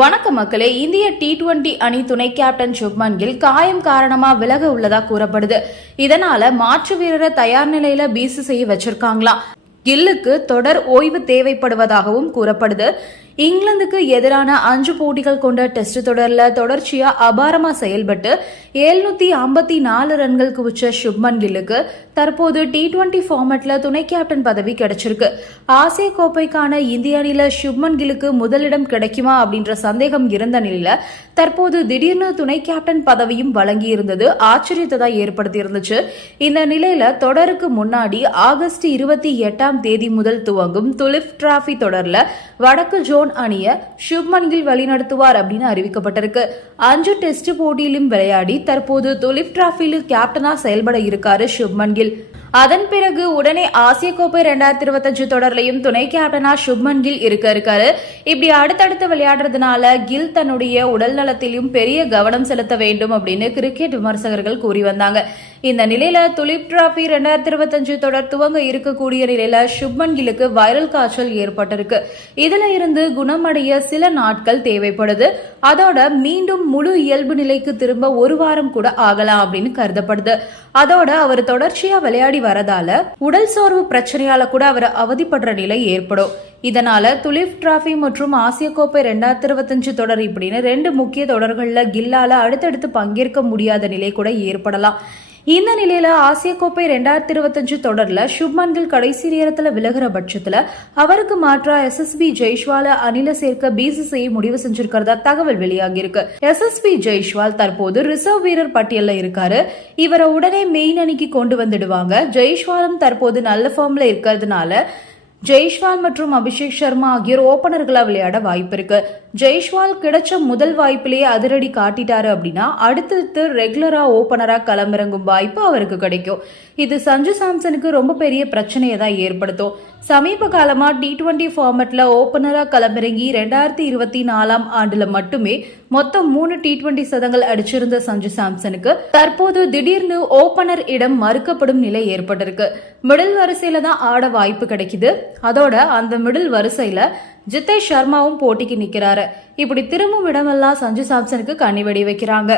வணக்கம் மக்களே இந்திய டி டுவெண்டி அணி துணை கேப்டன் சுப்மன் கில் காயம் காரணமா விலக உள்ளதா கூறப்படுது. இதனால மாற்று வீரரை தயார் நிலையில பிசிசிஐ வச்சிருக்காங்களா. கில்லுக்கு தொடர் ஓய்வு தேவைப்படுவதாகவும் கூறப்படுது. இங்கிலாந்துக்கு எதிரான அஞ்சு போட்டிகள் கொண்ட டெஸ்ட் தொடரில் தொடர்ச்சியா அபாரமா செயல்பட்டு எழுநூத்தி ஐம்பத்தி நாலு ரன்கள் குவிச்ச சுப்மன் கில்லுக்கு தற்போது டி டுவெண்டி ஃபார்மேட்ல துணை கேப்டன் பதவி கிடைச்சிருக்கு. ஆசிய கோப்பைக்கான இந்திய அணியில சுப்மன் கில்லுக்கு முதலிடம் கிடைக்குமா அப்படின்ற சந்தேகம் இருந்த நிலையில தற்போது திடீர்னு துணை கேப்டன் பதவியும் வழங்கி இருந்தது ஆச்சரியத்தை தான் ஏற்படுத்தி இருந்துச்சு இந்த நிலையில தொடருக்கு முன்னாடி ஆகஸ்ட் இருபத்தி எட்டாம் தேதி முதல் துவங்கும் துலிப் டிராபி தொடர்ல வடக்கு ஜோன் அணிய ஷுப்மன் கில் வழிநடத்துவார் அப்படின்னு அறிவிக்கப்பட்டிருக்கு. அஞ்சு டெஸ்ட் போட்டியிலும் விளையாடி தற்போது துலிப் டிராஃபியில் கேப்டனா செயல்பட இருக்காரு ஷுப்மன் கில் அதன் பிறகு உடனே ஆசிய கோப்பை ரெண்டாயிரத்தி இருபத்தஞ்சு தொடர்லையும் துணை கேப்டனா சுப்மன் கில் இருக்க இருக்காரு. இப்படி அடுத்தடுத்து விளையாடுறதுனால கில் தன்னுடைய உடல் நலத்திலும் பெரிய கவனம் செலுத்த வேண்டும் அப்படின்னு கிரிக்கெட் விமர்சகர்கள் கூறி வந்தாங்க. இந்த நிலையில துலிப் டிராபி ரெண்டாயிரத்தி இருபத்தஞ்சு தொடர் துவங்க இருக்கக்கூடிய நிலையில சுப்மன் கிலுக்கு வைரல் காய்ச்சல் ஏற்பட்டிருக்கு. இதுல இருந்து குணமடைய சில நாட்கள் தேவைப்படுது. அதோட மீண்டும் முழு இயல்பு நிலைக்கு திரும்ப ஒரு வாரம் கூட ஆகலாம் அப்படின்னு கருதப்படுது. அதோட அவர் தொடர்ச்சியா விளையாடி வரதால உடல் சோர்வு பிரச்சனையால கூட அவர் அவதிப்படுற நிலை ஏற்படும். இதனால துலிப் டிராபி மற்றும் ஆசிய கோப்பை ரெண்டாயிரத்தி இருபத்தஞ்சு தொடர் இப்படின்னு ரெண்டு முக்கிய தொடர்கள்ல கில்லால அடுத்தடுத்து பங்கேற்க முடியாத நிலை கூட ஏற்படலாம். இந்த நிலையில ஆசிய கோப்பை ரெண்டாயிரத்தி இருபத்தஞ்சு தொடர்ல சுப்மன் கில் கடைசி நேரத்துல விலகுற பட்சத்துல அவருக்கு மாற்றா எஸ்எஸ்பி ஜெய்ஷ்வால அணில சேர்க்க பிசிசிஐ முடிவு செஞ்சிருக்கிறதா தகவல் வெளியாகி இருக்கு எஸ்எஸ்பி ஜெய்ஷ்வால் தற்போது ரிசர்வ் வீரர் பட்டியல்ல இருக்காரு. இவரை உடனே மெயின் அணிக்கு கொண்டு வந்துடுவாங்க. ஜெய்ஷ்வாலும் தற்போது நல்ல ஃபார்ம்ல இருக்கிறதுனால ஜெய்ஷ்வால் மற்றும் அபிஷேக் சர்மா ஆகியோர் ஓபனர்களா விளையாட வாய்ப்பு இருக்கு. ஜெய்ஷ்வால் கிடைச்ச முதல் வாய்ப்பிலேயே அதிரடி காட்டிட்டாரு அப்படின்னா அடுத்தடுத்து ரெகுலரா ஓபனரா களமிறங்கும் வாய்ப்பு அவருக்கு கிடைக்கும். இது சஞ்சு சாம்சனுக்கு ரொம்ப பெரிய பிரச்சனையை தான் ஏற்படுத்தும். சமீப காலமா டி டுவெண்டி ஃபார்மெட்ல ஓபனரா களமிறங்கி ரெண்டாயிரத்தி இருபத்தி நாலாம் ஆண்டுல மட்டுமே மொத்தம் மூணு டி டுவெண்டி சதங்கள் அடிச்சிருந்த சஞ்சு சாம்சனுக்கு தற்போது திடீர்னு ஓபனர் இடம் மறுக்கப்படும் நிலை ஏற்பட்டிருக்கு. மிடில் வரிசையில தான் ஆட வாய்ப்பு கிடைக்குது. அதோட அந்த மிடில் வரிசையில ஜிதேஷ் சர்மாவும் போட்டிக்கு நிக்கிறாரு. இப்படி திரும்பும் இடமெல்லாம் சஞ்சு சாம்சனுக்கு கண்ணி வெடி வைக்கிறாங்க.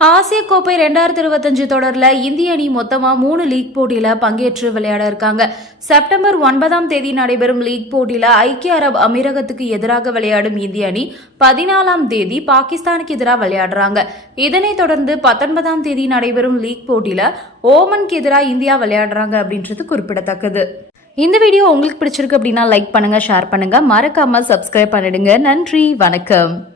ஆசிய கோப்பை ரெண்டாயிரத்தி இருபத்தஞ்சு தொடர்ல இந்திய அணி மொத்தமா மூணு லீக் போட்டியில பங்கேற்று விளையாட இருக்காங்க. செப்டம்பர் ஒன்பதாம் தேதி நடைபெறும் லீக் போட்டியில ஐக்கிய அரபு அமீரகத்துக்கு எதிராக விளையாடும் இந்திய அணி பதினாலாம் தேதி பாகிஸ்தானுக்கு எதிராக விளையாடுறாங்க. இதனைத் தொடர்ந்து பத்தொன்பதாம் தேதி நடைபெறும் லீக் போட்டியில ஓமனுக்கு எதிராக இந்தியா விளையாடுறாங்க அப்படின்றது குறிப்பிடத்தக்கது. இந்த வீடியோ உங்களுக்கு பிடிச்சிருக்கு அப்படின்னா லைக் பண்ணுங்க ஷேர் பண்ணுங்க. மறக்காம சப்ஸ்கிரைப் பண்ணிடுங்க. நன்றி வணக்கம்.